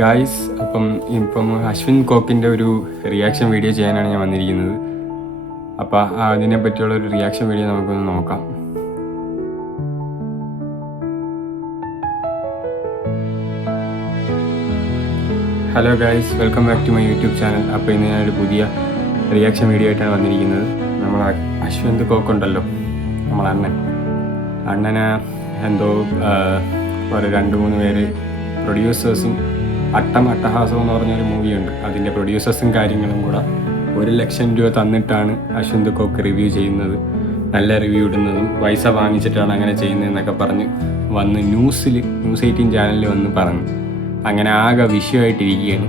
Guys, ഇപ്പം അശ്വിൻ കോക്കിൻ്റെ ഒരു reaction video ചെയ്യാനാണ് ഞാൻ വന്നിരിക്കുന്നത്. അപ്പോൾ അതിനെ പറ്റിയുള്ള ഒരു റിയാക്ഷൻ വീഡിയോ നമുക്കൊന്ന് നോക്കാം. Hello guys, welcome back to my YouTube channel. അപ്പോൾ ഇന്ന് ഞാനൊരു പുതിയ റിയാക്ഷൻ വീഡിയോ ആയിട്ടാണ് വന്നിരിക്കുന്നത്. നമ്മൾ അശ്വിൻ കോക്കുണ്ടല്ലോ, നമ്മളെ അണ്ണന് എന്തോ ഒരു 2-3 പേര് പ്രൊഡ്യൂസേഴ്സും അട്ടഹാസം എന്ന് പറഞ്ഞൊരു മൂവിയുണ്ട്, അതിൻ്റെ പ്രൊഡ്യൂസേഴ്സും കാര്യങ്ങളും കൂടെ 1 ലക്ഷം രൂപ തന്നിട്ടാണ് അശ്വിൻ കോക്ക് റിവ്യൂ ചെയ്യുന്നത്, നല്ല റിവ്യൂ ഇടുന്നതും പൈസ വാങ്ങിച്ചിട്ടാണ് അങ്ങനെ ചെയ്യുന്നതെന്നൊക്കെ പറഞ്ഞ് വന്ന് ന്യൂസ് 18 ചാനലിൽ വന്ന് പറഞ്ഞു. അങ്ങനെ ആകെ വിഷയമായിട്ടിരിക്കുകയാണ്.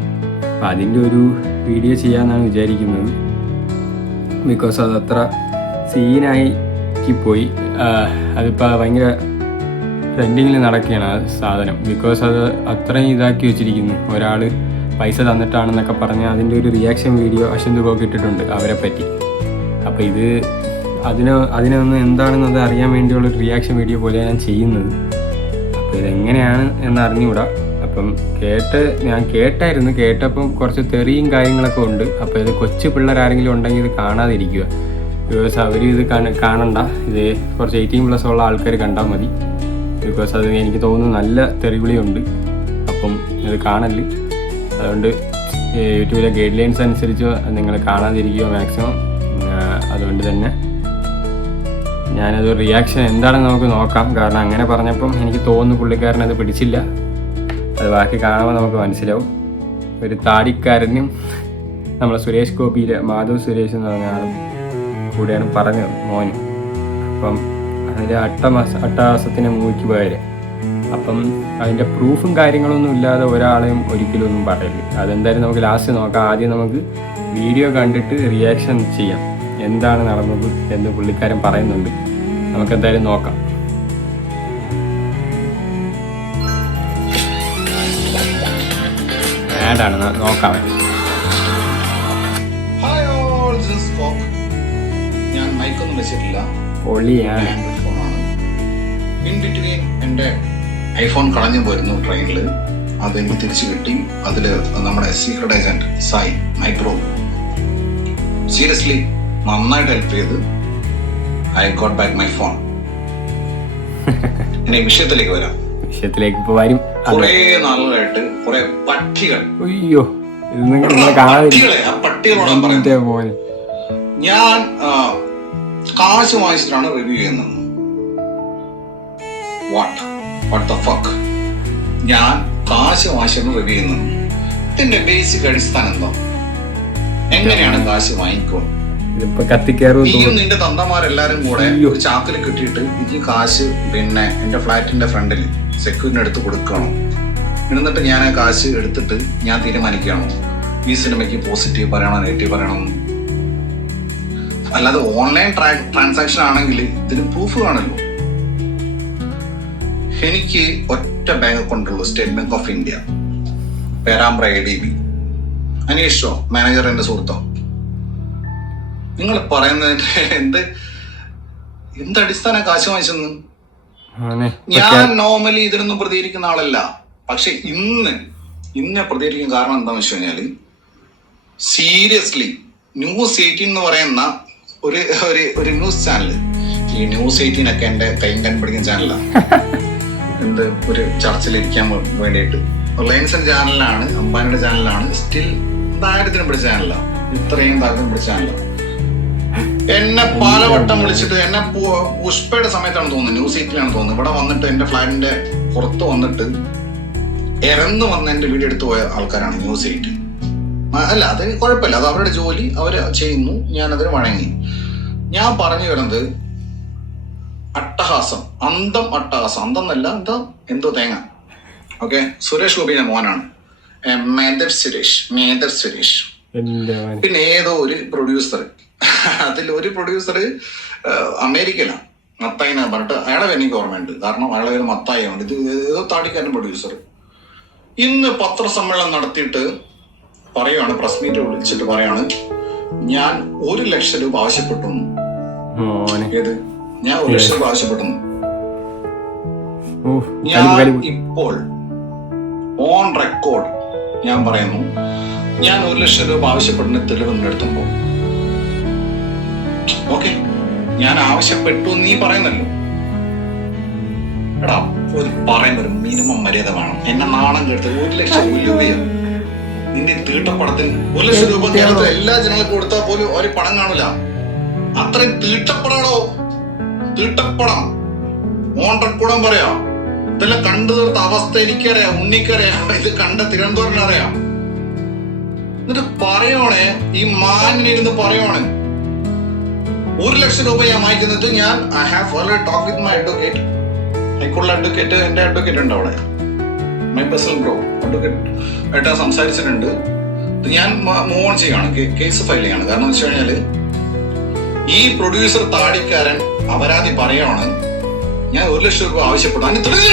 അപ്പം അതിൻ്റെ ഒരു വീഡിയോ ചെയ്യാമെന്നാണ് വിചാരിക്കുന്നത്. ബിക്കോസ് അതത്ര സീനായി പോയി. അതിപ്പോൾ ഭയങ്കര ട്രെൻഡിങ്ങിൽ നടക്കുകയാണ് ആ സാധനം. ബിക്കോസ് അത് അത്രയും ഇതാക്കി വെച്ചിരിക്കുന്നു. ഒരാൾ പൈസ തന്നിട്ടാണെന്നൊക്കെ പറഞ്ഞ് അതിൻ്റെ ഒരു റിയാക്ഷൻ വീഡിയോ അശ്വിൻ കോക്ക് ഇട്ടിട്ടുണ്ട് അവരെ പറ്റി. അപ്പോൾ ഇത് അതിനൊന്ന് എന്താണെന്നത് അറിയാൻ വേണ്ടിയുള്ളൊരു റിയാക്ഷൻ വീഡിയോ പോലെ ഞാൻ ചെയ്യുന്നത്. അപ്പോൾ ഇതെങ്ങനെയാണ് എന്ന് അറിഞ്ഞുകൂടാ. അപ്പം ഞാൻ കേട്ടപ്പം കുറച്ച് തെറിയും കാര്യങ്ങളൊക്കെ ഉണ്ട്. അപ്പോൾ ഇത് കൊച്ചു പിള്ളേരാരെങ്കിലും ഉണ്ടെങ്കിൽ ഇത് കാണാതിരിക്കുക. ബിക്കോസ് അവർ ഇത് കാണണ്ട. ഇത് കുറച്ച് 18+ ഉള്ള ആൾക്കാർ കണ്ടാൽ മതി. ബിക്കോസ് അത് എനിക്ക് തോന്നുന്നു നല്ല തെറിവിളിയുണ്ട്. അപ്പം ഇത് കാണല്. അതുകൊണ്ട് യൂട്യൂബിലെ ഗൈഡ് ലൈൻസ് അനുസരിച്ച് നിങ്ങൾ കാണാതിരിക്കുക മാക്സിമം. അതുകൊണ്ട് തന്നെ ഞാനത് റിയാക്ഷൻ എന്താണെന്ന് നമുക്ക് നോക്കാം. കാരണം അങ്ങനെ പറഞ്ഞപ്പം എനിക്ക് തോന്നുന്നു പുള്ളിക്കാരനത് പിടിച്ചില്ല. അത് ബാക്കി കാണുമ്പോൾ നമുക്ക് മനസ്സിലാവും. ഒരു താടിക്കാരനും നമ്മളെ സുരേഷ് ഗോപിയിലെ മാധവ് സുരേഷ് എന്ന് പറഞ്ഞ ആളും കൂടെയാണ് പറഞ്ഞത്, മോന്. അപ്പം അതിൽ അട്ടഹാസത്തിൻ്റെ മൂവിക്ക് പോയാൽ അപ്പം അതിൻ്റെ പ്രൂഫും കാര്യങ്ങളൊന്നും ഇല്ലാതെ ഒരാളെയും ഒരിക്കലും ഒന്നും പറയില്ല. അതെന്തായാലും നമുക്ക് ലാസ്റ്റ് നോക്കാം. ആദ്യം നമുക്ക് വീഡിയോ കണ്ടിട്ട് റിയാക്ഷൻ ചെയ്യാം. എന്താണ് നടന്നത് എന്ന് പുള്ളിക്കാരൻ പറയുന്നുണ്ട്. നമുക്കെന്തായാലും നോക്കാം. ആഡാണ്, നോക്കാം. ഞാൻ മൈക്കൊന്നും വെച്ചിട്ടില്ല, പൊളിയാണ്. ഇൻ ബിറ്റ്വീൻ എൻ്റെ ഐഫോൺ കളഞ്ഞു പോയിരുന്നു ട്രെയിനിൽ. അതെനിക്ക് തിരിച്ചു കിട്ടി. അതിൽ നമ്മുടെ secret agent Sai micro seriously നന്നായിട്ട് ഹെൽപ്പ് ചെയ്ത്. I got back my phone. ഇനി വിഷയത്തിലേക്ക് വരാം. ഇപ്പൊ വരും. കുറെ നാളുകളായിട്ട് കുറെ പട്ടികൾ, അയ്യോ പട്ടികളോട് പറയുന്നത്, ഞാൻ കാശ് വാങ്ങിച്ചിട്ടാണ് റിവ്യൂ ചെയ്യുന്നത്. What the fuck? ഞാൻ കാശ് വാങ്ങിച്ചിട്ടാണ് റിവ്യൂ ചെയ്യുന്നത്. ഇതിന്റെ ബേസിക് അടിസ്ഥാനം എന്താ? എങ്ങനെയാണ് കാശ് വാങ്ങിക്കുക? നീയും നിന്റെ തന്തമാരെല്ലാരും കൂടെ ഒരു ചാക്കിൽ കിട്ടിയിട്ട് എനിക്ക് കാശ് പിന്നെ എന്റെ ഫ്ലാറ്റിന്റെ ഫ്രണ്ടിൽ സെക്യൂരിറ്റിന് എടുത്ത് കൊടുക്കണം. എന്നിട്ട് ഞാൻ ആ കാശ് എടുത്തിട്ട് ഞാൻ തീരുമാനിക്കുകയാണോ ഈ സിനിമയ്ക്ക് പോസിറ്റീവ് പറയണോ നെഗറ്റീവ് പറയണോ? അല്ലാതെ ഓൺലൈൻ ട്രാൻസാക്ഷൻ ആണെങ്കിൽ ഇതിന് പ്രൂഫ് കാണല്ലോ. എനിക്ക് ഒറ്റ ബാങ്ക് അക്കൗണ്ടുള്ളൂ, state bank of India, Perambra ADB. അന്വേഷിച്ചോ മാനേജർ എന്റെ സുഹൃത്തോ? നിങ്ങൾ പറയുന്നതിന്റെ എന്ത് അടിസ്ഥാന കാശ് വാങ്ങിച്ചെന്ന്? ഞാൻ നോർമലി ഇതിനൊന്നും പ്രതികരിക്കുന്ന ആളല്ല. പക്ഷെ ഇന്ന് പ്രതികരിക്കുന്ന കാരണം എന്താണെന്ന് വെച്ച് കഴിഞ്ഞാല്, സീരിയസ്ലി ന്യൂസ് 18 എന്ന് പറയുന്ന ഒരു ന്യൂസ് ചാനൽ, ഈ ന്യൂസ് 18 ഒക്കെ എന്റെ കൈയും പിടിക്കുന്ന ചാനലാണ്. എന്ത് ഒരു ചർച്ചയിലിരിക്കാൻ വേണ്ടിയിട്ട് റിലയൻസ് ചാനലാണ്, അംബാനിയുടെ ചാനലാണ്, സ്റ്റിൽ ദാരിദ്ര്യം പിടിച്ച ചാനലാണ്, ഇത്രയും ദാരിദ്ര്യം പിടിച്ച ചാനലാണ്. എന്നെ പലവട്ടം വിളിച്ചിട്ട്, എന്നെ പുഷ്പയുടെ സമയത്താണ് തോന്നുന്നത്, ന്യൂസ് 18 തോന്നുന്നത്, ഇവിടെ വന്നിട്ട് എന്റെ ഫ്ലാറ്റിന്റെ പുറത്ത് വന്നിട്ട് ഇറന്ന് വന്ന് എന്റെ വീഡിയോ എടുത്തു പോയ ആൾക്കാരാണ് ന്യൂസ് 18. അല്ല, അത് കുഴപ്പമില്ല, അത് അവരുടെ ജോലി, അവര് ചെയ്യുന്നു, ഞാൻ അതിന് വഴങ്ങി. ഞാൻ പറഞ്ഞു വരുന്നത് അട്ടഹാസം, അട്ടഹാസം, അന്തന്നല്ല, എന്തോ തേങ്ങ. ഓക്കെ, സുരേഷ് ഗോപിയുടെ മോനാണ് മേധവ് സുരേഷ്. പിന്നെ ഏതോ ഒരു പ്രൊഡ്യൂസർ, അതിൽ ഒരു പ്രൊഡ്യൂസർ അമേരിക്കയിലാണ്, മത്തായി എന്ന് പറഞ്ഞിട്ട്. അയാളെ എനിക്ക് ഓർമ്മയുണ്ട്, കാരണം അയാളെ പേര് മത്തായി ആണ്. ഇത് ഏതോ താടിക്കാരൻ പ്രൊഡ്യൂസർ. ഇന്ന് പത്രസമ്മേളനം നടത്തിയിട്ട് പറയാണ്, പ്രസ് മീറ്റ് വിളിച്ചിട്ട് പറയാണ്, ഞാൻ 1 ലക്ഷം രൂപ ആവശ്യപ്പെട്ടു. ഏത്? ഞാൻ 1 ലക്ഷം രൂപ ആവശ്യപ്പെട്ടു. ഞാൻ ഇപ്പോൾ ഓൺ റെക്കോർഡ് ഞാൻ പറയുന്നു, ഞാൻ 1 ലക്ഷം രൂപ ആവശ്യപ്പെടുന്ന തെളിവ് നിന്റെ അടുത്തുമ്പോ ഓക്കെ, ഞാൻ ആവശ്യപ്പെട്ടു നീ പറയുന്നല്ലോ. എടാ, പറയുന്ന ഒരു മിനിമം മര്യാദ വേണം. എന്നെ നാണം കേട്ട് 1 ലക്ഷം രൂപയാണ് നിന്റെ തീട്ടപ്പടത്തിന്. 1 ലക്ഷം രൂപ കേരളത്തിൽ എല്ലാ ജനങ്ങൾക്കും കൊടുത്താൽ പോലും ഒരു പണം കാണൂല. അത്രയും തീട്ടപ്പടാടോ, തീട്ടപ്പടം. ഓണ്ടക്കൂടം പറയാ. ഇതെല്ലാം കണ്ടു തീർത്ത അവസ്ഥ എനിക്കറിയാം, ഉണ്ണിക്കറിയാം, ഇത് കണ്ട തിരുവനന്തപുരം അറിയാം. എന്നിട്ട് പറയോണേ, ഈ മാനിനിരുന്ന് പറയോണേ 1 ലക്ഷം രൂപ ഞാൻ വാങ്ങിക്കുന്നത്. ഞാൻ I have already talk with my advocate, ഹൈക്കോടതി അഡ്വക്കേറ്റ്, എന്റെ അഡ്വക്കേറ്റ് ഉണ്ട് അവിടെ, മൈ പേഴ്സണൽ ബ്രോ അഡ്വക്കേറ്റ് ആയിട്ട് സംസാരിച്ചിട്ടുണ്ട്. ഞാൻ മൂവ് ഓൺ ചെയ്യാണ്, കേസ് ഫയൽ ചെയ്യാണ്. കാരണം എന്ന് വെച്ച് കഴിഞ്ഞാല് ഈ പ്രൊഡ്യൂസർ താടിക്കാരൻ അപരാധി പറയാണ് ഞാൻ 1 ലക്ഷം രൂപ ആവശ്യപ്പെട്ടു. അതിന് തെളിവ്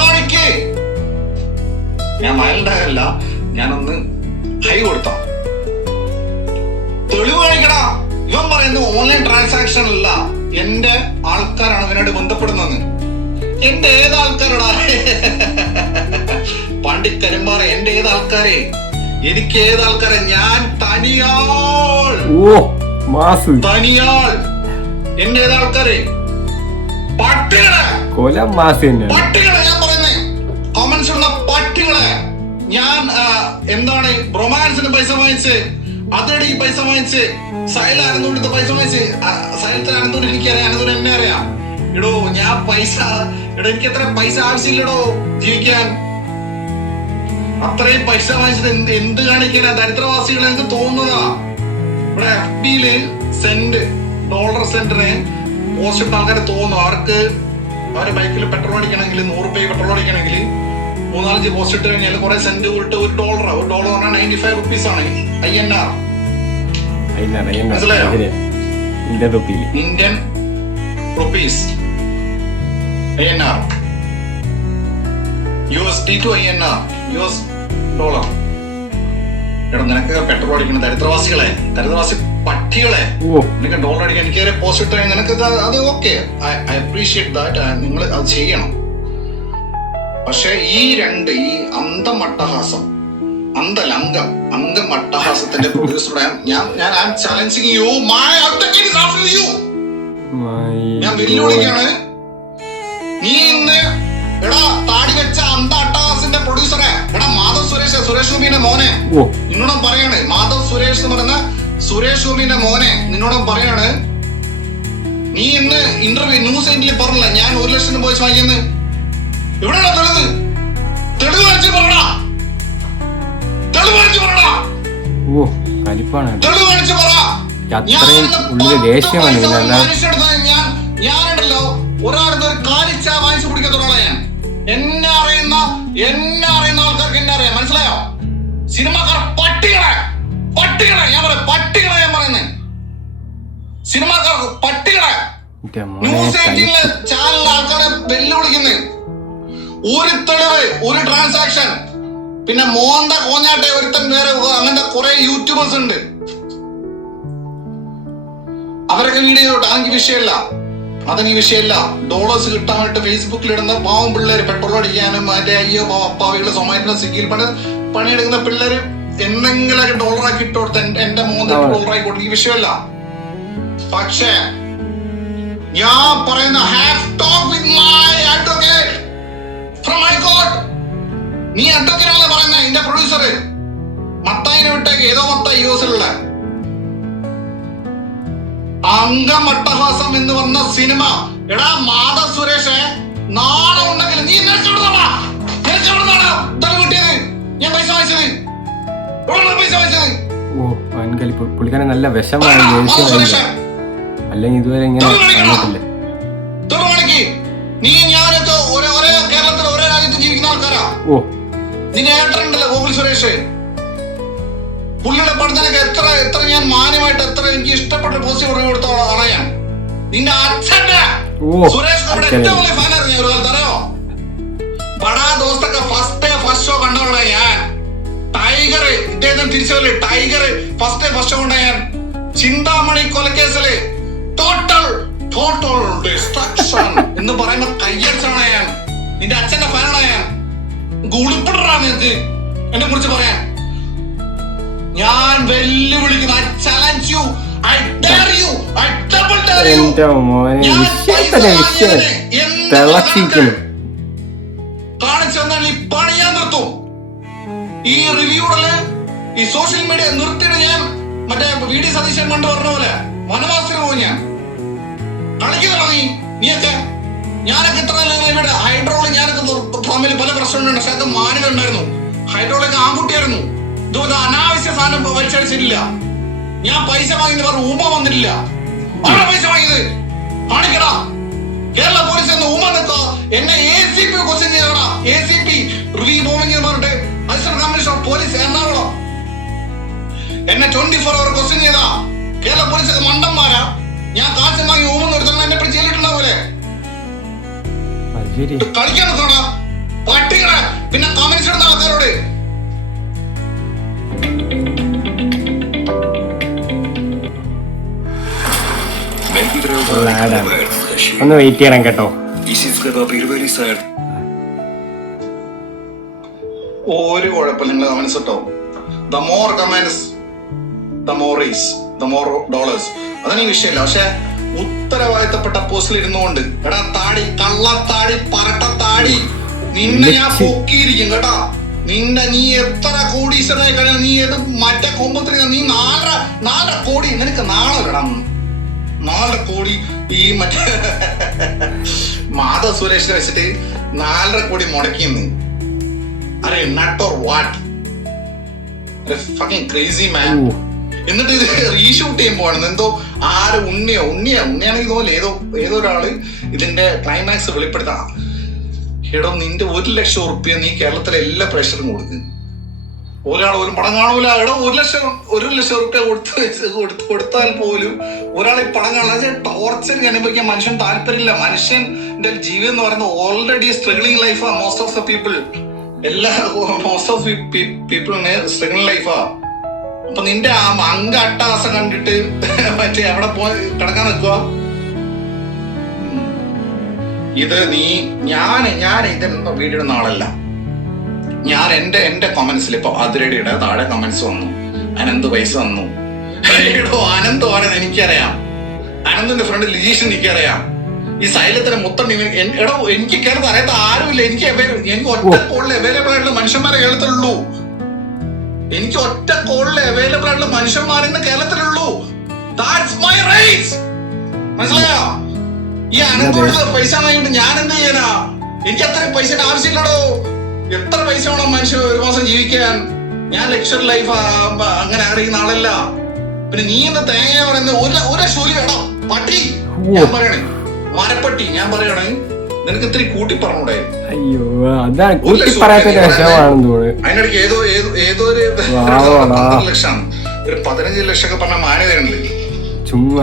കാണിക്കേ. ഞാൻ മൈൽഡായല്ല, ഞാനൊന്ന് ഹൈ കൊടുത്ത തെളിവ് കാണിക്കടാ. ഇവൻ പറയുന്നത് ഓൺലൈൻ ട്രാൻസാക്ഷൻ അല്ല, എന്റെ ആൾക്കാരാണ് ഇവനോട് ബന്ധപ്പെടുന്നത്. എന്റെ ഏത് ആൾക്കാരടാ? പണ്ടിക്കരിമ്പാറ എന്റെ ഏത് ആൾക്കാരെ? എനിക്ക് ഏത് ആൾക്കാരെ? ഞാൻ തനിയാൾ. എന്റെ ഏത് ആൾക്കാരെ? പട്ടികളെ, പട്ടികളെ ഞാൻ പറയുന്നേ, കമന്റ്സ് ഇടുന്ന പട്ടികളെ. ഞാൻ എന്താണ് റൊമാൻസിന് പൈസ വാങ്ങിച്ച്, അതടി പൈസ വാങ്ങിച്ച്, സൈൽ ആനന്ദോട് പൈസ വാങ്ങിച്ച്, സൈലത്തിൽ ആനന്ദോട് എനിക്കറിയാം, ആനന്ദോട് എന്നെ അറിയാം. എടോ ഞാൻ പൈസ, എടോ എനിക്ക് എത്ര പൈസ ആവശ്യമില്ലടോ ജീവിക്കാൻ. അത്രയും പൈസ വാങ്ങിച്ചിട്ട് എന്ത് കാണിക്കാനാ? ദരിദ്രവാസികളെ എനിക്ക് തോന്നുന്നതാ. ഇവിടെ FB-ല് സെന്റ്, ഡോളർ സെന്റിന് പോസ്റ്റ് ഇട്ട ആൾക്കാരെ തോന്നുന്നു അവർക്ക് അവരുടെ ബൈക്കിൽ പെട്രോൾ അടിക്കണമെങ്കിൽ 100 രൂപ പെട്രോൾ അടിക്കണമെങ്കിൽ 3-4 പോസ്റ്റ് ഇട്ട് കഴിഞ്ഞാൽ കുറെ സെന്റ് വിട്ട് $1 പറഞ്ഞാൽ 95 rupees ആണ്. INR, Indian rupees. INR, USD to INR, US dollar. എടാ നിനക്ക് പെട്രോൾ അടിക്കുന്ന ദരിദ്രവാസികളെ, ദരിദ്രവാസി പട്ടികളെ, നിനക്ക് ഡോളർ അടിക്കാൻ എനിക്ക് പോസ്റ്റ് ഇട്ട് നിനക്ക് അത് ഓക്കെ, ഐ അപ്രീഷിയേറ്റ് ദാറ്റ്. നിങ്ങൾ അത് ചെയ്യണം. പക്ഷെ ഈ അന്തമട്ടഹാസം, അംഗമട്ടഹാസത്തിന്റെ പ്രൊഡ്യൂസറുടെ ഞാൻ I am challenging you, my advocate is after you. ഞാൻ വെല്ലുവിളിക്കാണ്. നീ ഇന്ന് എടാ താടി വെച്ച അന്തമട്ടഹാസിന്റെ പ്രൊഡ്യൂസറെ, എടാ മാധവ് സുരേഷ് ഗോപിന്റെ മോനെ നിന്നോടും പറയാണ്, മാധവ് സുരേഷ് എന്ന് പറയുന്ന സുരേഷ് ഗോപിന്റെ മോനെ നിന്നോടും പറയാണ്, നീ ഇന്ന് ഇന്റർവ്യൂ ന്യൂസ് 8-ൽ പറഞ്ഞില്ല ഞാൻ 1 ലക്ഷം രൂപ വെച്ച് വാങ്ങിക്കുന്നു. എവിടെയാ തെളിവ്? തെളിവ് കാണിച്ച് പറയടാ, തെളിവ് കാണിച്ച് പറയടാ, തെളിവ് കാണിച്ച് പറ. ഞാനുണ്ടല്ലോ ഒരാളുടെ ഒരു കാലിച്ച വാങ്ങിച്ചു പിടിക്കത്തോളാ ഞാൻ. എന്നെ അറിയുന്ന ആൾക്കാർക്ക് എന്നെ അറിയാം, മനസ്സിലായോ? സിനിമാക്കാർ പട്ടികളെ, ഞാൻ പറയാം പട്ടികളെ, ഞാൻ പറയുന്നത് സിനിമാക്കാർ പട്ടികളെ. ന്യൂസ് 18-ലെ ചാനൽ ആൾക്കാരെ വെല്ലുവിളിക്കുന്നത് ഒരു തെളിവ്, ഒരു ട്രാൻസാക്ഷൻ. പിന്നെ മോന്ത കോഞ്ഞാട്ടെ ഒരുത്തൻ വേറെ, അങ്ങനത്തെ കുറെ യൂട്യൂബേഴ്സ് ഉണ്ട്. അവരൊക്കെ വീഡിയോ എനിക്ക് വിഷയമല്ല, അതെനിക്ക് വിഷയമല്ല. ഡോളേഴ്സ് കിട്ടാൻ വേണ്ടി ഫേസ്ബുക്കിൽ ഇടുന്ന പാവം പിള്ളേര്, പെട്രോൾ അടിക്കാനും മറ്റേ അയ്യോ അപ്പാവികള് സൊമാറ്റോ സ്വിഗ്ഗിയിൽ പണിയെടുക്കുന്ന പിള്ളേര് എന്തെങ്കിലൊക്കെ ഡോളറാക്കി ഇട്ട് കൊടുത്ത് എന്റെ മോന്ത ഡോളറാക്കി കൊടുത്ത് ഈ വിഷയമല്ല. പക്ഷേ ഞാൻ പറയുന്ന have talk with my advocate from high court. നീ അഡ്വക്കേറ്റ് ആണല്ലേ പറയുന്നത്, എന്റെ പ്രൊഡ്യൂസർ മത്തായിനെ വിട്ടേക്ക്, ഏതോ മത്തായി യുഎസിലുള്ള അംഗമട്ടഹാസം എന്ന് പറഞ്ഞ സിനിമ. എടാ മാധവ് സുരേഷ്, നാളെ ഉണ്ടെങ്കിൽ നീ കിട്ടിയത് ഞാൻ പൈസ വാങ്ങിച്ചത്, പൈസ വാങ്ങിച്ചത്. പുള്ളിക്കാരൻ നല്ല വിഷമാണ്, അല്ലെങ്കിൽ ഇതുവരെ ഇങ്ങനെ നീ ഞാനൊക്കെ ഒരേ കേരളത്തിൽ ഒരേ രാജ്യത്ത് ജീവിക്കുന്ന ആൾക്കാരാ. നിന്റെ ഏട്ടനുണ്ടല്ലോ ഗോകുൽ സുരേഷ്, പുള്ളിയുടെ പഠനത്തിനൊക്കെ എത്ര ഞാൻ മാന്യമായിട്ട് എത്ര എനിക്ക് ഇഷ്ടപ്പെട്ട പോസിറ്റീവ് റിവ്യൂ കൊടുത്ത ആളാ ഞാൻ. നിന്റെ അച്ഛന്റെ സുരേഷ് ഗോപിയുടെ ഏറ്റവും വലിയ ഫാനായിരുന്നു ഞാൻ ഒരു കാലത്ത്, അറിയോ? ബടാ ദോസ്തൊക്കെ ഫസ്റ്റ് ഷോ കണ്ടോളാം ഞാൻ. ടൈഗർ ഇദ്ദേഹം തിരിച്ചല്ലേ, ടൈഗർ ഫസ്റ്റ് ഷോ കൊണ്ട ഞാൻ. ചിന്താമണി കൊലക്കേസില് ടോട്ടൽ ഡിസ്ട്രക്ഷൻ എന്ന് പറയുന്ന കയ്യച്ചാണ് ഞാൻ. നിന്റെ അച്ഛന്റെ ഫാനാണ് ഞാൻ. ഗുളിപ്പിടറാ നിനക്ക് എന്നെ കുറിച്ച് പറയാൻ? ഞാൻ വെല്ലുവിളിക്കുന്നു. I challenge you, I dare you, I double dare you. എന്റെ മോനെ വിഷയം തിളച്ചിരിക്കുന്നു. കാണിച്ചെന്നാൽ ഈ പണി ഞാൻ നിർത്തും. ഈ റിവ്യൂകളില് ഈ സോഷ്യൽ മീഡിയ നിർത്തിയിട്ട് ഞാൻ മറ്റേ VD സതീശൻ പണ്ട് പറഞ്ഞ പോലെ വനവാസത്തിന് പോകും. ഞാൻ കളിക്കുന്നോ നീയൊക്കെ? ഞാനൊക്കെ ഇത്ര ഇവിടെ ഹൈഡ്രോളിക് ഞാനൊക്കെ തമ്മിൽ പല പ്രശ്നങ്ങളുണ്ട്. പക്ഷെ അത് മാനുകളുണ്ടായിരുന്നു. ഹൈഡ്രോളിക് ആൺകുട്ടിയായിരുന്നു. ഇതുപോലെ അനാവശ്യ സാധനം വലിച്ചടിച്ചിട്ടില്ല. ഞാൻ പൈസ വാങ്ങിയത് പറഞ്ഞ ഊമ വന്നിട്ടില്ല. ആരാ പൈസ വാങ്ങിയത്? കാണിക്കടാ. കേരള പോലീസ് എന്ന് ഊമ നിൽക്കോ? എന്നെ ACP ക്വസ്റ്റ്യൻ ചെയ്യണ. ACP റിവ്യൂ ബോംബിംഗ് പറഞ്ഞിട്ട് അസിസ്റ്റന്റ് കമ്മീഷണർ പോലീസ് എറണാകുളം എന്നെ 24 hour ക്വസ്റ്റ്യൻ ചെയ്താ. കേരള പോലീസ് ഒക്കെ മണ്ടന്മാരാ. ഞാൻ കാശ് വാങ്ങി ഊമെന്ന് എടുത്തോ എന്നെ പിടിച്ച് ജയിലിട്ടുണ്ടാവൂലേ? കളിക്കാൻ നിൽക്കണ പട്ടികളെ. പിന്നെ കമന്റ്സ് ഇടുന്ന ആൾക്കാരോട് ഒന്ന് വെയിറ്റ് ചെയ്യണം കേട്ടോ. ഒരു കുഴപ്പമില്ല. നിങ്ങൾ കമന്റ്സ് ഇട്ടോ. The more comments the more reach the more dollars. അതാണ് ഈ വിഷയമല്ല. പക്ഷെ ഉത്തരവാദിത്തപ്പെട്ട പോസ്റ്റിൽ ഇരുന്നുകൊണ്ട് എടാ താടി, കള്ളത്താടി, പരട്ടത്താടി, നിന്നെ ഞാൻ പൊക്കിയിരിക്കും കേട്ടാ. നീ എത്ര കോടീശ്വരനായി കഴിയണം. നീ ഏത് മറ്റേ കൊമ്പത്തിന് നീ 4 കോടി നിനക്ക് നാളെ ഇടാം. 4 കോടി ഈ മറ്റേ മാധവ് സുരേഷിനെ വെച്ചിട്ട് 4.5 കോടി മുടക്കിയെന്ന്. അരെ നട്ട് ഓർ വാട്ട്? ഫക്കിംഗ് ക്രേസി മാൻ. എന്നിട്ട് ഇത് റീഷൂട്ട് ചെയ്യുമ്പോഴാണ് എന്തോ ഉണ്ണിയാണെങ്കിൽ തോന്നില്ല ഏതോ ഒരാള് ഇതിന്റെ ക്ലൈമാക്സ് വെളിപ്പെടുത്താം. എടോ നിന്റെ 1 ലക്ഷം ഉറുപ്പ്യ നീ കേരളത്തിലെ എല്ലാ പ്രേക്ഷകരും കൊടുക്കും. ഒരാൾ ഒരു പടം കാണൂല. എടോ 1 ലക്ഷം ഉറുപ്പ്യ കൊടുത്താൽ പോലും ഒരാൾ ഈ പടം കാണാൻ ടോർച്ചർ അനുഭവിക്കാൻ മനുഷ്യൻ താല്പര്യമില്ല. മനുഷ്യന്റെ ജീവിതം എന്ന് പറയുന്നത് ഓൾറെഡി സ്ട്രഗ്ലിംഗ് ലൈഫാ. മോസ്റ്റ് ഓഫ് പീപ്പിളിന് സ്ട്രഗ്ലിംഗ് ലൈഫാ. അപ്പൊ നിന്റെ ആ അട്ടാസം കണ്ടിട്ട് മറ്റേ അവിടെ പോയി കിടക്കാൻ നിൽക്കുക. ഇത് ഞാൻ ഇതെന്തോ വീഡിയോ ഇടുന്ന ആളല്ല. ഞാൻ എന്റെ കമന്റ്സിൽ ഇപ്പൊ അതിരടിയുടെ താഴെ കമന്റ്സ് വന്നു. അനന്ത് പൈസ വന്നു. അനന്ത് ആരെന്ന് എനിക്കറിയാം. അനന്തിന്റെ ഫ്രണ്ട് ലിജീഷ് എനിക്കറിയാം. ഈ സൈലത്തിന് മൊത്തം എടോ എനിക്ക് കേരളത്തിൽ അറിയാത്ത ആരുമില്ല. എനിക്ക് ഒറ്റ കോളിൽ അവൈലബിൾ ആയിട്ടുള്ള മനുഷ്യന്മാരെ കേരളത്തിലുള്ളൂ. എനിക്ക് ഒറ്റ കോളിൽ അവൈലബിൾ ആയിട്ടുള്ള മനുഷ്യന്മാരെന്ന് കേരളത്തിലുള്ളൂ. That's my rights. മനസ്സിലായോ? ഈ അനന്തോട് പൈസ വാങ്ങിയിട്ട് ഞാൻ എന്ത് ചെയ്യാനാ? എനിക്ക് അത്രയും പൈസയുടെ ആവശ്യമില്ലടോ. എത്ര പൈസ വേണം മനുഷ്യൻ ഒരു മാസം ജീവിക്കാൻ? ഞാൻ ലക്ഷറി ലൈഫ് അങ്ങനെ അറിയുന്ന ആളല്ല. പിന്നെ നീ എന്താ തേങ്ങ പറയുന്നത്? ഒരു ശൂലി വേണം പട്ടി. ഞാൻ പറയണേ മരപ്പട്ടി. ഞാൻ പറയണേ നിനക്ക് ഇത്തിരി കൂട്ടി പറഞ്ഞൂടെ? അയ്യോ അതിനിടയ്ക്ക് ഏതോ ഒരു 15 ലക്ഷം ഒരു 15 ലക്ഷം ഒക്കെ പറഞ്ഞ മാനേജരുണ്ട്.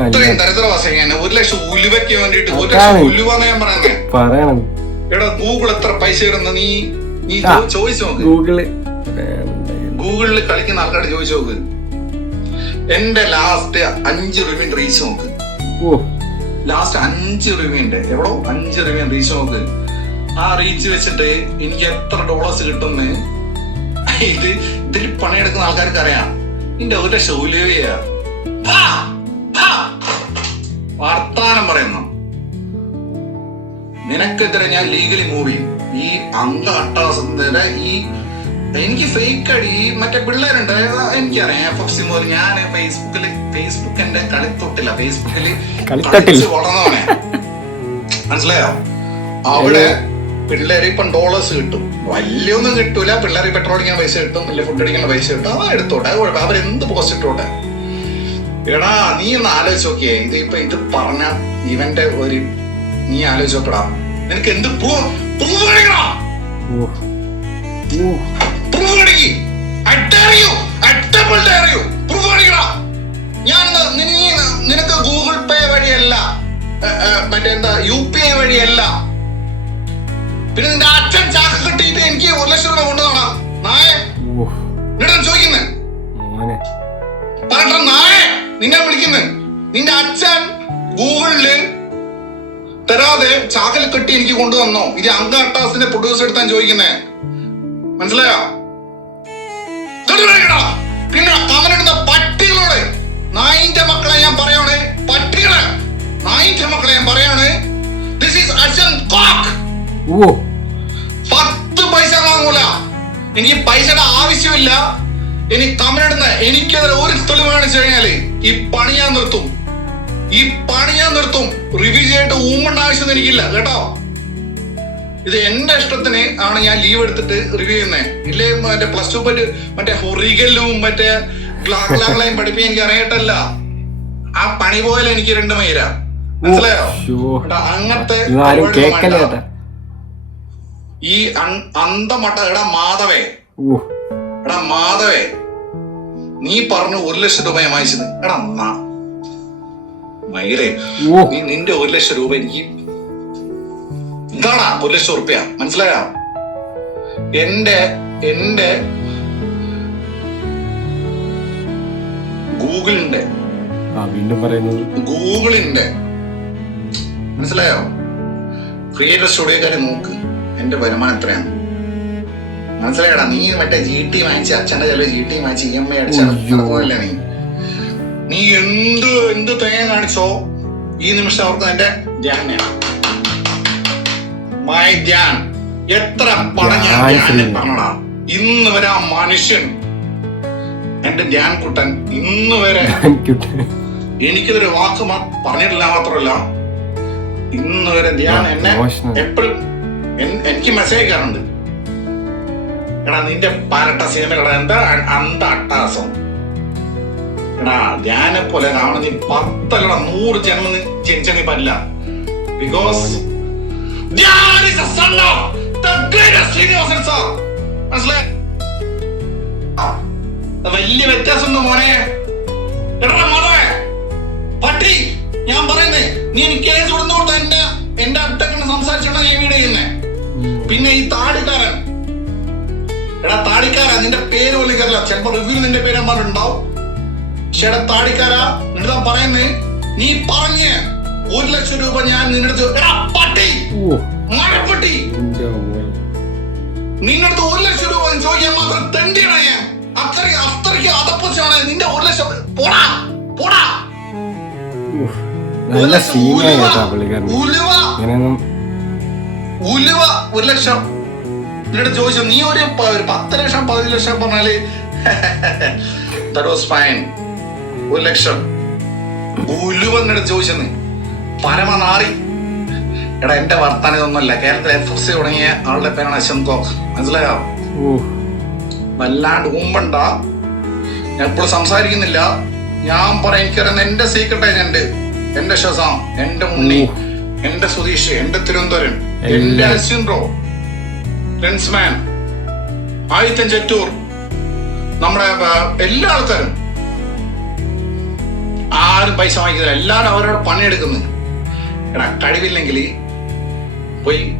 ഇത്രയും ദരിദ്രവാസി 1 ലക്ഷം ഉലുവയ്ക്ക് വേണ്ടിട്ട് 1 ലക്ഷം ഉലുവാന്ന് ഞാൻ പറയുന്നത്. എടാ ഗൂഗിൾ എത്ര പൈസ ഇടുന്ന നീ ചോദിച്ചു നോക്ക്. ഗൂഗിളിൽ കളിക്കുന്ന ആൾക്കാരോട് ചോദിച്ചു നോക്ക്. എന്റെ ലാസ്റ്റ് 5 റിവ്യൂ റീച്ച് നോക്ക്. ലാസ്റ്റ് 5 റിവ്യൂണ്ട് എവടോ 5 റിവ്യൂ റീച്ച് നോക്ക്. ആ റീച്ച് വെച്ചിട്ട് എനിക്ക് എത്ര ഡോളേഴ്സ് കിട്ടുന്ന ഇതിൽ പണിയെടുക്കുന്ന ആൾക്കാർക്ക് അറിയാം. നിന്റെ 1 ലക്ഷം ഉലുവയാ. വർത്താനം പറയുന്നു. നിനക്കെതിരെ ഞാൻ ലീഗലി മൂവ് ചെയ്യും. ഈ അട്ടാസത്തിനെതിരെ എനിക്ക് ഫേക്ക് അടി മറ്റേ പിള്ളേരുണ്ട് എനിക്കറിയാം. ഞാൻ ഫേസ്ബുക്ക് എന്റെ കളിത്തൊട്ടില്ല. ഫേസ്ബുക്കില് വളർന്നവനെ മനസ്സിലായോ? അവിടെ പിള്ളേര് ഇപ്പം ഡോളേഴ്സ് കിട്ടും. വലിയൊന്നും കിട്ടൂല. പിള്ളേർ പെട്രോൾ അടിക്കാൻ പൈസ കിട്ടും, വലിയ ഫുഡ് അടിക്കാൻ പൈസ കിട്ടും. അവ എടുത്തോട്ടെ, കുഴപ്പം. അവരെന്ത് പോസ്റ്റ് ഇട്ടോട്ടെ. എടാ നീ ഒന്ന് ആലോചിച്ച് നോക്കിയേ. ഇത് പറഞ്ഞ ഇവന്റെ നീ ആലോചിച്ച് നോക്കടാ. നിനക്ക് എന്ത് പ്രൂഫ് കാണിക്കണം? നിനക്ക് ഗൂഗിൾ പേ വഴിയല്ല, മറ്റേന്താ UPI വഴിയല്ല. പിന്നെ നിന്റെ അച്ഛൻ ചാക്ക് കിട്ടിയിട്ട് എനിക്ക് 1 ലക്ഷം രൂപ കൊണ്ടുപോണ നായ ചോദിക്കുന്നേ പറഞ്ഞ നായ നിന്നെ വിളിക്കുന്നേ. നിന്റെ അച്ഛൻ ഗൂഗിളില് തരാതെ ചാക്കൽ കെട്ടി എനിക്ക് കൊണ്ടുവന്നോ? ഇത് അട്ടാസിന്റെ പ്രൊഡ്യൂസർ എടുത്താൻ ചോദിക്കുന്നേ. മനസ്സിലായോ? പിന്നെ കമലിടുന്ന പട്ടികളോട്, നായിന്റെ മക്കളെ ഞാൻ പറയാണ്, പട്ടികളെ, നായിന്റെ മക്കളെ ഞാൻ പറയാണ്, ദിസ് ഈസ് അശ്വൻ കോക്ക്. 10 പൈസ വാങ്ങൂല, എനിക്ക് പൈസയുടെ ആവശ്യമില്ല. ഇനി കമലിടുന്ന എനിക്കതിൽ ഒരു തെളിവ് കാണിച്ചു കഴിഞ്ഞാല് ഈ പണി ഞാൻ നിർത്തും. റിവ്യൂ ചെയ്തിട്ട് ഊമ്പണ്ട ആവശ്യം എനിക്കില്ല കേട്ടോ. ഇത് എന്റെ ഇഷ്ടത്തിന് ആണ് ഞാൻ ലീവ് എടുത്തിട്ട് റിവ്യൂ ചെയ്യുന്നേ. ഇല്ലേ മറ്റേ +2 മറ്റേ ഹൊറിഗലും മറ്റേ ഗ്ലാഗ്ലാഗ്ലയും പഠിപ്പിക്കാൻ എനിക്ക് അറിയട്ടല്ല. ആ പണി പോലെ എനിക്ക് 2 മൈര, മനസ്സിലായോ? അങ്ങനത്തെ ഈ അന്തമട്ട മാധവേ, നീ പറഞ്ഞു 1 ലക്ഷം രൂപ ഞാൻ വാങ്ങിച്ചത്. മൈരേ, നീ നിന്റെ 1 ലക്ഷം രൂപ എനിക്ക് ഇതാണാ 1 ലക്ഷം റുപ്യ, മനസ്സിലായോ? എന്റെ ഗൂഗിളിന്റെ മനസ്സിലായോ? ക്രിയേറ്റർ സ്റ്റുഡിയോക്കാരെ നോക്ക് എന്റെ വരുമാനം എത്രയാണ്, മനസ്സിലായടാ? നീ മറ്റേ GT വാങ്ങിച്ച അച്ഛന്റെ ചില GT വാങ്ങിച്ച് EMI അടിച്ചല്ലേ നീ എന്ത് തേങ്ങ കാണിച്ചോ ഈ നിമിഷം അവർക്ക് എന്റെ ധ്യാനാണ്. മൈ ധ്യാൻ എത്ര പണം ഞാൻ പറഞ്ഞടാ. ഇന്ന് വരെ ആ മനുഷ്യൻ എന്റെ ധ്യാൻ കുട്ടൻ ഇന്ന് വരെ എനിക്കിതൊരു വാക്ക് പറഞ്ഞിട്ടില്ല. മാത്രമല്ല ഇന്ന് വരെ ധ്യാൻ എന്നെ എപ്പോഴും എനിക്ക് മെസ്സേജ് അയക്കാറുണ്ട്. എടാ നിന്റെ പരട്ട സിനിമകളാ എന്താ അട്ടാസം. എടാ ധ്യാനെ പോലെ കാണുന്ന നീ 10 അല്ല 100 ജന്മം ജനിച്ച നീ പറ്റില്ല. Because Dhyan is the son of the greatest Srinivasan sir. മനസ്സിലായി? വലിയ വ്യത്യാസമുണ്ട് മോനെ. എടാ മാധവേ പട്ടി, ഞാൻ പറയുന്നേ, നീ എനിക്ക് കേസ് കൊടുത്തോട്ട് എന്റെ അടുത്തൊക്കെ സംസാരിച്ചോണ്ടാ ഞാൻ വീട് ചെയ്യുന്നേ. പിന്നെ ഈ താടിക്കാരൻ, എടാ താടിക്കാരാ, നിന്റെ പേര് പോലും കയറില്ല. ചിലപ്പോ റിവ്യൂ നിന്റെ പേര് അമ്മാരുണ്ടാവും. പക്ഷെ എടാ താടിക്കാരാ, നിന്റെ പറയുന്നേ, നീ പറഞ്ഞ് 1 ലക്ഷം രൂപ ഞാൻ നിന്റെ അടുത്ത്, എടാ പട്ടി മരപ്പട്ടി, നിന്റെ അടുത്ത് 1 ലക്ഷം രൂപ ചോദിക്കാൻ മാത്രം തെണ്ടിയാണ് ഞാൻ. അത്രയ്ക്ക് അതപ്പൊച്ചാണ് നിന്റെ 1 ലക്ഷം. പോടാ പോടാ. ഉലുവ 1 ലക്ഷം നിന്നോട് ചോദിച്ചു. നീ ഒരു 10 ലക്ഷം 15 ലക്ഷം പറഞ്ഞാല് that was fine. 1 ലക്ഷം ഉലുവ നിന്നോട് ചോദിച്ചെന്ന് പരമനാറി. എടാ എന്റെ വർത്താനം ഇതൊന്നുമല്ല. കേരളത്തിൽ FFC തുടങ്ങിയ ആളുടെ പേരാണ് അശ്വൻ കോക്ക്, മനസ്സിലായോ? വല്ലാണ്ട് ഊമ്പണ്ട. ഞാൻ ഇപ്പോൾ സംസാരിക്കുന്നില്ല. ഞാൻ പറയാം, എനിക്കറിയുന്ന എന്റെ സീക്രട്ട് ഏജന്റ്, എന്റെ ഷസാം, എന്റെ ഉണ്ണി, എന്റെ സുധീഷ്, എന്റെ തിരുവനന്തപുരം, എന്റെ അശ്വിൻ ബ്രോ, ലെൻസ്മാൻ, ആദിത്യൻ ചെറ്റൂർ, നമ്മുടെ എല്ലാ ആൾക്കാരും ആരും പൈസ വാങ്ങിക്കുന്നില്ല. എല്ലാരും അവരോട് പണിയെടുക്കുന്നു. എടാ കഴിവില്ലെങ്കിൽ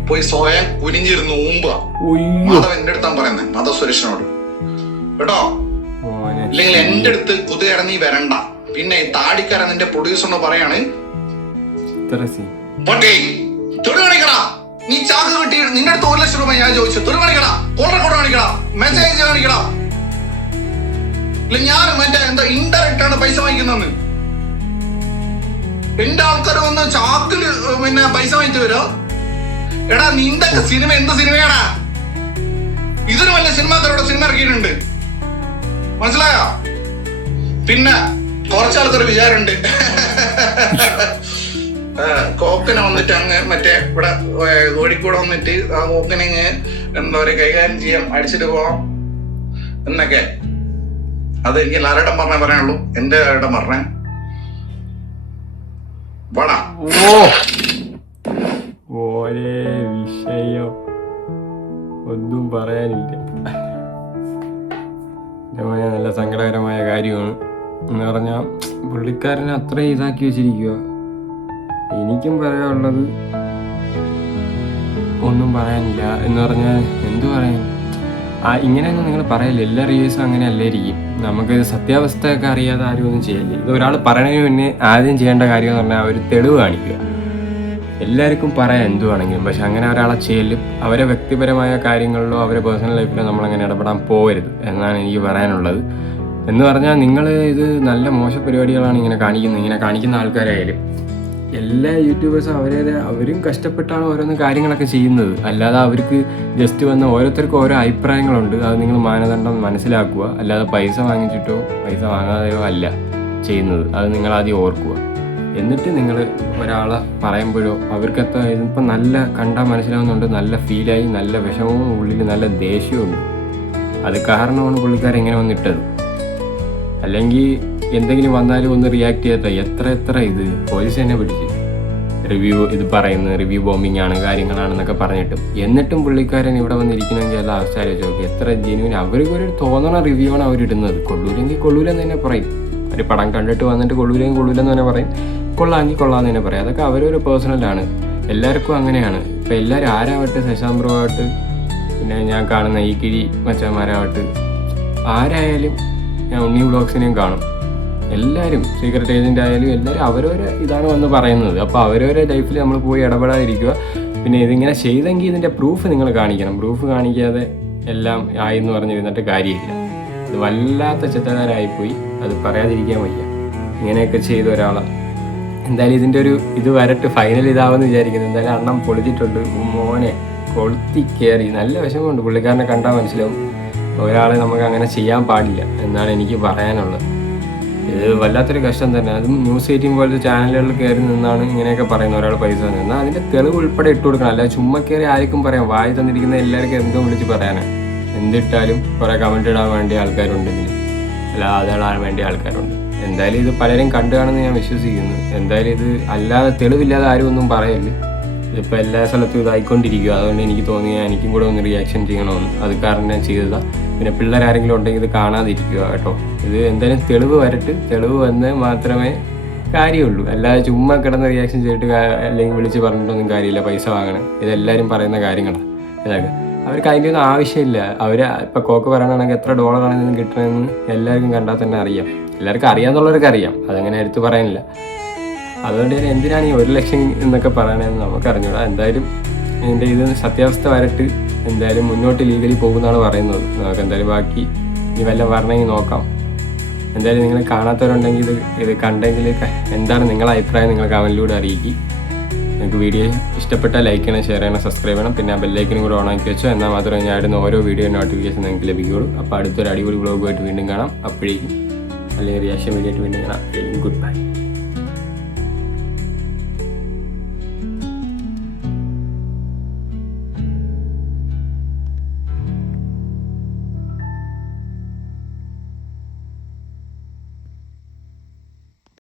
പോയി സ്വയം കുനിഞ്ഞിരുന്ന് ഊമ്പുക. മാധവ് എന്റെ അടുത്താൻ പറയുന്നത്, മാധവ് സുരേഷിനോട് കേട്ടോ. ഇല്ലെങ്കിൽ എന്റെ അടുത്ത് കുതിര നീ വരണ്ട. പിന്നെ താടിക്കാരൻ നിന്റെ പ്രൊഡ്യൂസറിനോട് പറയാണ്, പട്ടി തൊടു കാണിക്കടാ, നീ ചാക്ക് കിട്ടി നിന്റെ അടുത്ത് 1 ലക്ഷം രൂപ ഞാൻ ചോദിച്ചു. തൊടു കാണിക്കടാ, കോളർ കോഡ് കാണിക്കടാ, മെസ്സേജ് കാണിക്കടാ. ഇല്ല ഞാൻ മറ്റേ എന്താ ഇൻഡയറക്റ്റ് ആണ് പൈസ വാങ്ങിക്കുന്നതെന്ന്. എന്റെ ആൾക്കാർ വന്ന് ചാക്കില് പിന്നെ പൈസ വാങ്ങിച്ചു വരോ. എടാ നിന്റെ സിനിമ എന്ത് സിനിമയാടാ? ഇതിന് വല്ല സിനിമാക്കാരോട് സിനിമ ഇറക്കിയിട്ടുണ്ട്, മനസ്സിലായോ? പിന്നെ കുറച്ചാൾക്കൊരു വിചാരമുണ്ട്, കോക്കനെ വന്നിട്ട് അങ്ങ് മറ്റേ ഇവിടെ കോഴിക്കോട് വന്നിട്ട് ആ കോക്കനെ എന്താ പറയുക കൈകാര്യം ചെയ്യാം, അടിച്ചിട്ട് പോവാം എന്നൊക്കെ. അത് എനിക്ക് ലാലേട്ടൻ പറഞ്ഞേ പറയാനുള്ളൂ. എന്റെ ലാലേട്ടൻ പറഞ്ഞേ വാടാ. ഒരേ വിഷയം, ഒന്നും പറയാനില്ല. നല്ല സങ്കടകരമായ കാര്യമാണ് എന്ന് പറഞ്ഞാൽ പുള്ളിക്കാരനെ അത്രയും ഇതാക്കി വെച്ചിരിക്കുക. എനിക്കും പറയാനുള്ളത് ഒന്നും പറയാനില്ല. എന്ന് പറഞ്ഞാൽ എന്തു പറയാൻ, ഇങ്ങനെയൊന്നും നിങ്ങൾ പറയല്ലേ. എല്ലാ റിവ്യൂസും അങ്ങനെ അല്ലായിരിക്കും. നമുക്ക് സത്യാവസ്ഥയൊക്കെ അറിയാതെ ആരും ഒന്നും ചെയ്യല്ലേ. ഇത് ഒരാൾ പറയണതിന് മുന്നേ ആദ്യം ചെയ്യേണ്ട കാര്യം എന്ന് പറഞ്ഞാൽ ഒരു തെളിവ് കാണിക്കുക. എല്ലാവർക്കും പറയാം എന്തുവാണെങ്കിലും. പക്ഷെ അങ്ങനെ ഒരാളെ ചെയ്യലും അവരെ വ്യക്തിപരമായ കാര്യങ്ങളിലോ അവരെ പേഴ്സണൽ ലൈഫിലോ നമ്മളങ്ങനെ ഇടപെടാൻ പോകരുത് എന്നാണ് എനിക്ക് പറയാനുള്ളത്. എന്ന് പറഞ്ഞാൽ നിങ്ങൾ ഇത് നല്ല മോശം പരിപാടികളാണ് ഇങ്ങനെ കാണിക്കുന്ന ആൾക്കാരായാലും. എല്ലാ യൂട്യൂബേഴ്സും അവരും കഷ്ടപ്പെട്ടാണ് ഓരോന്ന് കാര്യങ്ങളൊക്കെ ചെയ്യുന്നത്. അല്ലാതെ അവർക്ക് ജസ്റ്റ് വന്ന ഓരോരുത്തർക്കും ഓരോ അഭിപ്രായങ്ങളുണ്ട്. അത് നിങ്ങൾ മാനദണ്ഡം മനസ്സിലാക്കുക. അല്ലാതെ പൈസ വാങ്ങിച്ചിട്ടോ പൈസ വാങ്ങാതെയോ അല്ല ചെയ്യുന്നത്. അത് നിങ്ങൾ ആദ്യം ഓർക്കുക. എന്നിട്ട് നിങ്ങൾ ഒരാളെ പറയുമ്പോഴോ അവർക്കത്ര ഇതിപ്പോൾ നല്ല കണ്ടാൽ മനസ്സിലാവുന്നുണ്ട്, നല്ല ഫീലായി, നല്ല വിഷമവും ഉള്ളിൽ നല്ല ദേഷ്യമുണ്ട്. അത് കാരണമാണ് പുള്ളിക്കാരൻ ഇങ്ങനെ വന്നിട്ടത്. അല്ലെങ്കിൽ എന്തെങ്കിലും വന്നാലും ഒന്ന് റിയാക്ട് ചെയ്തിട്ട് എത്ര ഇത് പോലീസ് തന്നെ പിടിച്ച് റിവ്യൂ ബോംബിംഗ് ആണ് കാര്യങ്ങളാണെന്നൊക്കെ പറഞ്ഞിട്ടും എന്നിട്ടും പുള്ളിക്കാരൻ ഇവിടെ വന്നിരിക്കണമെങ്കിൽ എല്ലാ അവസ്ഥ ആലോചിച്ച് എത്ര ജെന്യൂൻ. അവർക്ക് ഒരു തോന്നണ റിവ്യൂ ആണ് അവരിടുന്നത്. കൊള്ളൂലെങ്കിൽ കൊള്ളൂലെന്ന് തന്നെ പറയും. ഒരു പടം കണ്ടിട്ട് വന്നിട്ട് കൊള്ളൂലെങ്കിൽ കൊള്ളൂലെന്ന് തന്നെ പറയും, കൊള്ളാമെങ്കിൽ കൊള്ളാമെന്ന് തന്നെ പറയും. അതൊക്കെ അവരൊരു പേഴ്സണലാണ്. എല്ലാവർക്കും അങ്ങനെയാണ്. ഇപ്പം എല്ലാവരും ആരാവട്ടെ, ശശാന്ത് ബ്രോ ആവട്ടെ, പിന്നെ ഞാൻ കാണുന്ന ഈ കിഴി മച്ചന്മാരാവട്ടെ, ആരായാലും ഞാൻ ഉണ്ണി വ്ളോഗ്സിനെയും കാണും. എല്ലാവരും സീക്രട്ട് ഏജൻ്റ് ആയാലും എല്ലാവരും അവരവരെ ഇതാണ് വന്ന് പറയുന്നത്. അപ്പോൾ അവരവരെ ലൈഫിൽ നമ്മൾ പോയി ഇടപെടാതിരിക്കുക. പിന്നെ ഇതിങ്ങനെ ചെയ്തെങ്കിൽ ഇതിൻ്റെ പ്രൂഫ് നിങ്ങൾ കാണിക്കണം. പ്രൂഫ് കാണിക്കാതെ എല്ലാം ആയി എന്ന് പറഞ്ഞിരുന്നിട്ട് കാര്യമില്ല. ഇത് വല്ലാത്ത ചെറ്റക്കാരായിപ്പോയി. അത് പറയാതിരിക്കാൻ വയ്യ. ഇങ്ങനെയൊക്കെ ചെയ്ത ഒരാളെ എന്തായാലും ഇതിൻ്റെ ഒരു ഇത് വരട്ട് ഫൈനൽ ഇതാവെന്ന് വിചാരിക്കുന്നത്. എന്തായാലും അണ്ണം പൊളിച്ചിട്ടുണ്ട്. മോനെ കൊളുത്തി കയറി. നല്ല വിഷമമുണ്ട്. പുള്ളിക്കാരനെ കണ്ടാൽ മനസ്സിലാവും. ഒരാളെ നമുക്ക് അങ്ങനെ ചെയ്യാൻ പാടില്ല എന്നാണ് എനിക്ക് പറയാനുള്ളത്. ഇത് വല്ലാത്തൊരു കഷ്ടം തന്നെ. അതും ന്യൂസ് 18 പോലത്തെ ചാനലുകളിൽ കയറി നിന്നാണ് ഇങ്ങനെയൊക്കെ പറയുന്നത്. ഒരാൾ പൈസ തന്നെ എന്നാൽ അതിൻ്റെ തെളിവ് ഉൾപ്പെടെ ഇട്ട് കൊടുക്കണം. അല്ലാതെ ചുമ്മാ കയറി ആർക്കും പറയാം. വായി തന്നിരിക്കുന്ന എല്ലാവർക്കും എന്തോ വിളിച്ച് പറയാനാണ്. എന്തിട്ടാലും കുറേ കമൻറ്റ് ഇടാൻ വേണ്ടി ആൾക്കാരുണ്ട് ഇതിന്, അല്ലാതെ ഇടാൻ വേണ്ടി ആൾക്കാരുണ്ട്. എന്തായാലും ഇത് പലരും കണ്ടു കാണുമെന്ന് ഞാൻ വിശ്വസിക്കുന്നു. എന്തായാലും ഇത് അല്ലാതെ തെളിവില്ലാതെ ആരും ഒന്നും പറയല്ല. ഇതിപ്പോൾ എല്ലാ സ്ഥലത്തും ഇതായിക്കൊണ്ടിരിക്കുക. അതുകൊണ്ട് എനിക്ക് തോന്നി എനിക്കും കൂടെ ഒന്ന് റിയാക്ഷൻ ചെയ്യണമെന്ന്. അത് കാരണം ഞാൻ ചെയ്തതാണ്. പിന്നെ പിള്ളേരാരെങ്കിലും ഉണ്ടെങ്കിൽ ഇത് കാണാതിരിക്കുക കേട്ടോ. ഇത് എന്തായാലും തെളിവ് വരട്ട്. തെളിവ് വന്ന് മാത്രമേ കാര്യമുള്ളൂ. അല്ലാതെ ചുമ്മാ കിടന്ന് റിയാക്ഷൻ ചെയ്തിട്ട് അല്ലെങ്കിൽ വിളിച്ച് പറഞ്ഞിട്ടൊന്നും കാര്യമില്ല. പൈസ വാങ്ങണം. ഇതെല്ലാവരും പറയുന്ന കാര്യങ്ങളാണ് ഇതൊക്കെ. അവർക്ക് അതിൻ്റെ ഒന്നും ആവശ്യമില്ല. അവർ ഇപ്പോൾ കോക്ക് പറയണമെങ്കിൽ എത്ര ഡോളറാണ് ഇതിന് കിട്ടണമെന്ന് എല്ലാവർക്കും കണ്ടാൽ തന്നെ അറിയാം. എല്ലാവർക്കും അറിയാമെന്നുള്ളവർക്ക് അറിയാം. അതങ്ങനെ എടുത്ത് പറയാനില്ല. അതുകൊണ്ട് തന്നെ എന്തിനാണ് ഈ 1 ലക്ഷം എന്നൊക്കെ പറയണതെന്ന് നമുക്കറിഞ്ഞൂടാ. എന്തായാലും ഇതിൻ്റെ ഇത് സത്യാവസ്ഥ വരട്ട്. എന്തായാലും മുന്നോട്ട് ലീഗലി പോകുമെന്നാണ് പറയുന്നത്. നമുക്ക് എന്തായാലും ബാക്കി ഇനി വല്ല വരണമെങ്കിൽ നോക്കാം. എന്തായാലും നിങ്ങൾ കാണാത്തവരുണ്ടെങ്കിൽ ഇത് കണ്ടെങ്കിൽ എന്താണ് നിങ്ങളുടെ അഭിപ്രായം നിങ്ങൾ കമൻറ്റിലൂടെ അറിയിക്കും. നിങ്ങൾക്ക് വീഡിയോ ഇഷ്ടപ്പെട്ടാൽ ലൈക്ക് ചെയ്യണം, ഷെയർ ചെയ്യണം, സബ്സ്ക്രൈബ് ചെയ്യണം. പിന്നെ ആ ബെല്ലൈക്കനും കൂടെ ഓണാക്കി വെച്ചോ. എന്നാൽ മാത്രമേ ഞാൻ ഇടുന്ന ഓരോ വീഡിയോ നോട്ടിഫിക്കേഷൻ നിങ്ങൾക്ക് ലഭിക്കുകയുള്ളൂ. അപ്പോൾ അടുത്തൊരു അടിപൊളി വ്ളോഗുമായിട്ട് വീണ്ടും കാണാം. അപ്പോഴേക്കും അല്ലെങ്കിൽ റിയാക്ഷൻ വീഡിയോ ആയിട്ട് വീണ്ടും കാണാം. Good bye.